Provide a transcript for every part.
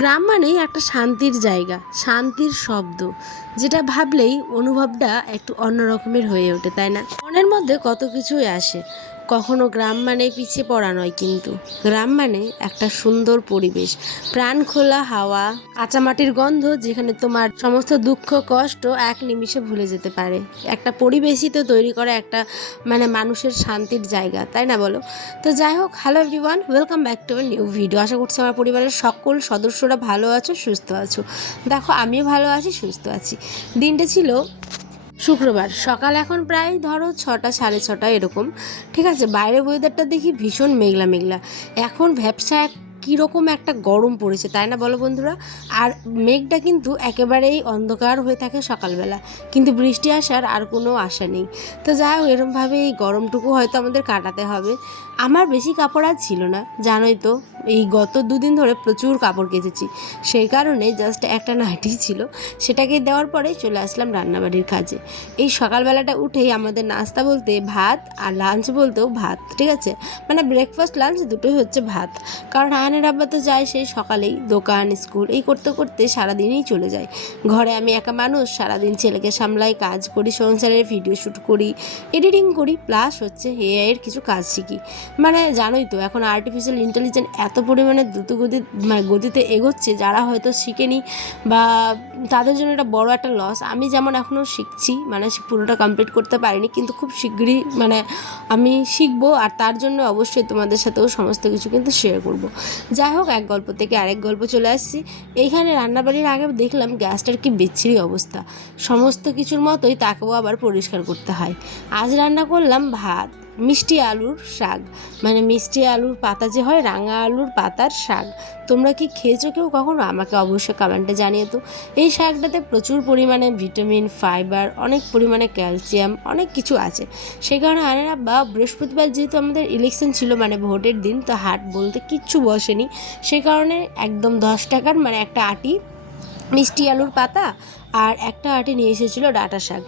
গ্রাম মানেই একটা শান্তির জায়গা, শান্তির শব্দ, যেটা ভাবলেই অনুভবটা একটু অন্যরকমের হয়ে ওঠে, তাই না? মনের মধ্যে কত কিছুই আসে। কখনো গ্রাম মানে পিছিয়ে পড়া নয়, কিন্তু গ্রাম মানে একটা সুন্দর পরিবেশ, প্রাণ খোলা হাওয়া, কাঁচা মাটির গন্ধ, যেখানে তোমার সমস্ত দুঃখ কষ্ট এক নিমিষে ভুলে যেতে পারে। একটা পরিবেশই তো তৈরি করে একটা মানুষের শান্তির জায়গা, তাই না বলো? তো যাই হোক, hello everyone, welcome back to new video. আশা করছি আমার পরিবারের সকল সদস্যরা ভালো আছো, সুস্থ আছো। দেখো, আমিও ভালো আছি, সুস্থ আছি। দিনটা ছিল শুক্রবার সকাল, এখন প্রায় ধরো 6টা 6:30 এরকম। ঠিক আছে, বাইরের ওয়েদারটা দেখি ভীষণ মেঘলা মেঘলা। এখন ভ্যাপসা কীরকম একটা গরম পড়েছে, তাই না বলো বন্ধুরা? আর মেঘটা কিন্তু একেবারেই অন্ধকার হয়ে থাকে সকালবেলা, কিন্তু বৃষ্টি আসার আর কোনো আশা নেই। তো যাই হোক, এরমভাবে এই গরমটুকু হয়তো আমাদের কাটাতে হবে। আমার বেশি কাপড় আর ছিল না, জানোই তো, এই গত দুদিন ধরে প্রচুর কাপড় কেচেছি, সেই কারণে জাস্ট একটা নাইটি ছিল, সেটাকে দেওয়ার পরে চলে আসলাম রান্নাবাড়ির কাজে। এই সকালবেলাটা উঠেই আমাদের নাস্তা বলতে ভাত, আর লাঞ্চ বলতেও ভাত। ঠিক আছে, ব্রেকফাস্ট লাঞ্চ দুটোই হচ্ছে ভাত। কারণ আয়নের আব্বা তো যায় সেই সকালেই, দোকান স্কুল এই করতে করতে সারাদিনই চলে যায়। ঘরে আমি একা মানুষ, সারাদিন ছেলেকে সামলাই, কাজ করি, সংসারের ভিডিও শ্যুট করি, এডিটিং করি, প্লাস হচ্ছে এআইয়ের কিছু কাজ শিখি। জানোই তো, এখন আর্টিফিশিয়াল ইন্টেলিজেন্স এত পরিমাণে দ্রুতগতি গতিতে এগোচ্ছে, যারা হয়তো শিখেনি বা তাদের জন্য এটা বড় একটা লস। আমি যেমন এখনও শিখছি, পুরোটা কমপ্লিট করতে পারিনি, কিন্তু খুব শীঘ্রই আমি শিখবো, আর তার জন্য অবশ্যই তোমাদের সাথেও সমস্ত কিছু কিন্তু শেয়ার করব। যাই হোক, এক গল্প থেকে আরেক গল্প চলে আসছি। এইখানে রান্নাবাড়ির আগে দেখলাম গ্যাসটার কি বিচ্ছিরি অবস্থা। সমস্ত কিছুর মতোই তাকেও আবার পরিষ্কার করতে হয়। আজ রান্না করলাম ভাত, মিষ্টি আলুর শাক, মিষ্টি আলুর পাতা যে হয়, রাঙা আলুর পাতার শাক। তোমরা কি খেয়েছো কেউ কখনো? আমাকে অবশ্যই কমেন্টে জানিয়ে তো। এই শাকটাতে প্রচুর পরিমাণে ভিটামিন, ফাইবার, অনেক পরিমাণে ক্যালসিয়াম, অনেক কিছু আছে। সেই কারণে আনের আব্বা বৃহস্পতিবার, যেহেতু আমাদের ইলেকশন ছিল, ভোটের দিন, তো হাট বলতে কিচ্ছু বসেনি, সেই কারণে একদম 10 টাকার একটা আটি মিষ্টি আলুর পাতা আর একটা আটি নিয়ে এসেছিলো ডাঁটা শাক।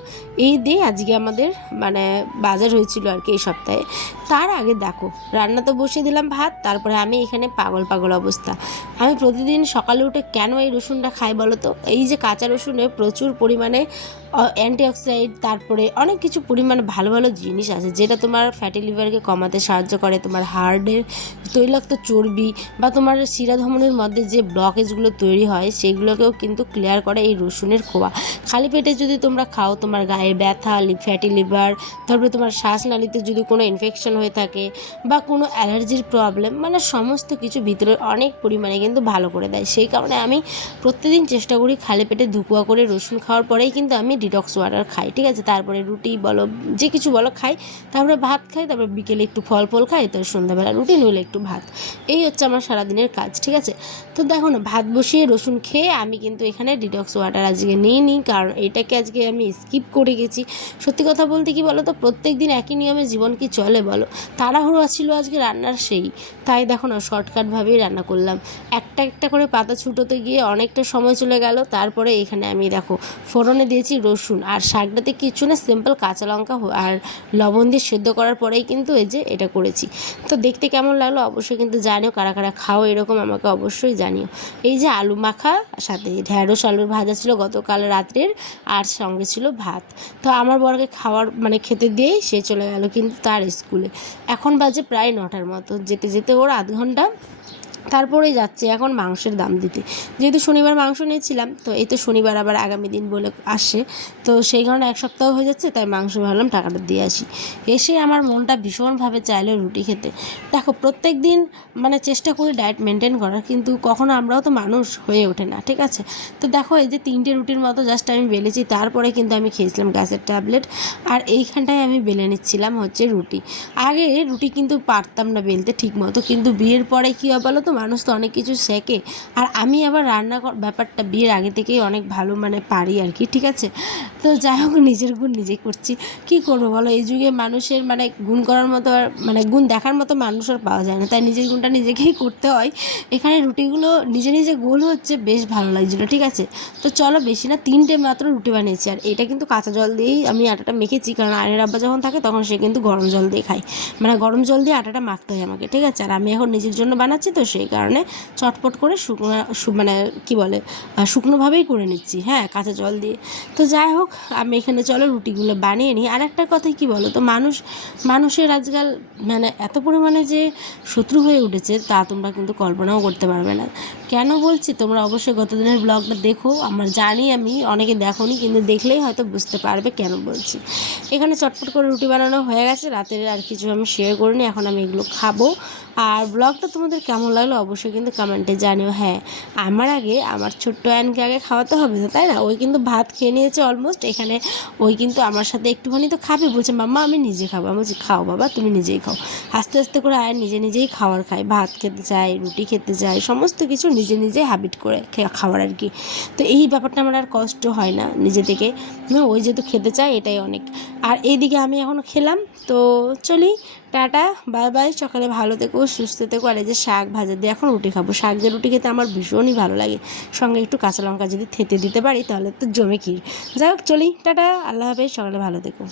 এই দিয়ে আজকে আমাদের বাজার হয়েছিল আর কি এই সপ্তাহে। তার আগে দেখো, রান্না তো বসিয়ে দিলাম ভাত, তারপরে আমি এখানে পাগল পাগল অবস্থা। আমি প্রতিদিন সকালে উঠে কেন এই রসুনটা খাই বলো তো? এই যে কাঁচা রসুনে প্রচুর পরিমাণে অ্যান্টিঅক্সিডেন্ট, তারপরে অনেক কিছু পরিমাণে ভালো ভালো জিনিস আছে, যেটা তোমার ফ্যাটি লিভারকে কমাতে সাহায্য করে, তোমার হার্টের তৈলাক্ত চর্বি বা তোমার শিরাধমনির মধ্যে যে ব্লকেজগুলো তৈরি হয় সেগুলোকেও কিন্তু ক্লিয়ার করে এই রসুনের খোয়া। খালি পেটে যদি তোমরা খাও, তোমার গায়ে ব্যথা, ফ্যাটি লিভার, তারপরে তোমার শ্বাসনালীতে যদি কোনো ইনফেকশন হয়ে থাকে বা কোনো অ্যালার্জির প্রবলেম, সমস্ত কিছু ভিতরে অনেক পরিমাণে কিন্তু ভালো করে দেয়। সেই কারণে আমি প্রত্যেকদিন চেষ্টা করি খালি পেটে দুকুয়া করে রসুন খাওয়ার পরেই কিন্তু আমি ডিটক্স ওয়াটার খাই। ঠিক আছে, তারপরে রুটি বলো, যে কিছু বলো খাই, তারপরে ভাত খাই, তারপরে বিকেলে একটু ফল খাই, তো সন্ধ্যাবেলা রুটি নইলে একটু ভাত। এই হচ্ছে আমার সারাদিনের কাজ। ঠিক আছে, তো দেখো না, ভাত বসিয়ে রসুন খেয়ে আমি কিন্তু এখানে ডিটক্স ওয়াটার আজকে নিই, কারণ এটাকে আজকে আমি স্কিপ করে গেছি। সত্যি কথা বলতে কি বলো তো, প্রত্যেক দিন একই নিয়মে জীবন কি চলে বলো? তাড়াহুড়ো ছিল আজকে রান্নার, তাই দেখো না, শর্টকাটভাবেই রান্না করলাম। একটা একটা করে পাতা ছুটোতে গিয়ে অনেকটা সময় চলে গেল। তারপরে এখানে আমি দেখো ফোড়নে দিয়েছি রসুন, আর শাকটাতে কিছু না, সিম্পল কাঁচা লঙ্কা আর লবণ দিয়ে সেদ্ধ করার পরেই কিন্তু এই যে এটা করেছি। তো দেখতে কেমন লাগলো অবশ্যই কিন্তু জানিও, কারা কারা খাও এরকম আমাকে অবশ্যই জানিও। এই যে আলু মাখা, সাথে ঢ্যাঁড়স আলুর ভাজা ছিল গতকাল রাত্রের, আর সঙ্গে ছিল ভাত। তো আমার বরকে খাওয়ার খেতে দিয়েই সে চলে গেল কিন্তু তার স্কুলে। এখন বাজে প্রায় 9টার মতো, যেতে যেতে ওর আধ ঘন্টা, তারপরেই যাচ্ছে এখন মাংসের দাম দিতে। যেহেতু শনিবার মাংস নিয়েছিলাম, তো এই তো শনিবার আবার আগামী দিন বলে আসে, তো সেই কারণে এক সপ্তাহ হয়ে যাচ্ছে, তাই মাংস ভাবলাম টাকাটা দিয়ে আসি। এসে আমার মনটা ভীষণভাবে চাইলো রুটি খেতে। দেখো, প্রত্যেক দিন চেষ্টা করি ডায়েট মেনটেন করার, কিন্তু কখনো আমরাও তো মানুষ হয়ে ওঠে না। ঠিক আছে, তো দেখো এই যে 3টে রুটির মতো জাস্ট আমি বেলেছি, তারপরে কিন্তু আমি খেয়েছিলাম গ্যাসের ট্যাবলেট, আর এইখানটায় আমি বেলে নিচ্ছিলাম হচ্ছে রুটি। আগে রুটি কিন্তু পারতাম না বেলতে ঠিক মতো, কিন্তু বিয়ের পরে কী হয় বলো তো, মানুষ তো অনেক কিছু শেখে, আর আমি আবার রান্না ব্যাপারটা বিয়ের আগে থেকেই অনেক ভালো পারি আর কি। ঠিক আছে, তো যাই হোক, নিজের গুণ নিজে করছি, কি করবো বলো? এই যুগে মানুষের গুণ করার মতো আর গুণ দেখার মতো মানুষ আর পাওয়া যায় না, তাই নিজের গুণটা নিজেকেই করতে হয়। এখানে রুটিগুলো নিজে নিজে গোল হচ্ছে, বেশ ভালো লাগছিলো। ঠিক আছে, তো চলো, বেশি না, 3টে মাত্র রুটি বানিয়েছি, আর এটা কিন্তু কাঁচা জল দিয়েই আমি আটাটা মেখেছি, কারণ আয়নের আব্বা যখন থাকে তখন সে কিন্তু গরম জল দিয়ে খায়, গরম জল দিয়ে আটাটা মাখতে হয় আমাকে। ঠিক আছে, আর আমি এখন নিজের জন্য বানাচ্ছি, তো সেই এই কারণে চটপট করে মানে কি বলে শুকনোভাবেই করে নিচ্ছি, হ্যাঁ, কাঁচা জল দিয়ে। তো যাই হোক, আমি এখানে চলো রুটিগুলো বানিয়ে নিই। আর একটা কথা কি বলো তো, মানুষের আজকাল মানে এত পরিমাণে যে শত্রু হয়ে উঠেছে তা তোমরা কিন্তু কল্পনাও করতে পারবে না। কেন বলছি, তোমরা অবশ্যই গত দিনের ব্লগটা দেখো। আমার জানি আমি অনেকে দেখোনি, কিন্তু দেখলেই হয়তো বুঝতে পারবে কেন বলছি। এখানে চটপট করে রুটি বানানো হয়ে গেছে, রাতের আর কিছু আমি শেয়ার করিনি, এখন আমি এগুলো খাবো। আর ব্লগটা তোমাদের কেমন লাগলো অবশ্যই কিন্তু কমেন্টে জানিও। হ্যাঁ, আমার আগে আমার ছোট্ট অ্যানকে আগে খাওয়াতে হবে তো, তাই না? ওই কিন্তু ভাত খেয়ে নিয়েছে অলমোস্ট। এখানে ওই কিন্তু আমার সাথে একটুখানি তো খাবে, বলছে মাম্মা আমি নিজে খাবো। আমি বলছি খাও বাবা, তুমি নিজেই খাও। আস্তে আস্তে করে আয় নিজেই খাবার খায়, ভাত খেতে চায়, রুটি খেতে চায়, সমস্ত কিছু নিজে হ্যাবিট করে খাওয়ার আর কি। তো এই ব্যাপারটা আমার আর কষ্ট হয় না নিজে থেকে, ওই যেহেতু খেতে চায় এটাই অনেক। আর এইদিকে আমি এখন খেলাম। তো চলি, টাটা, বাই বাই। সকালে ভালো থেকো, সুস্থ থেকো। আর এই যে শাক ভাজা দিয়ে এখন রুটি খাবো। শাক দিয়ে রুটি খেতে আমার ভীষণই ভালো লাগে, সঙ্গে একটু কাঁচা লঙ্কা যদি থেতে দিতে পারি তাহলে তো জমে ক্ষীর। যাই হোক চলি, টাটা, আল্লাহ হাফেজ, সকালে ভালো থেকো।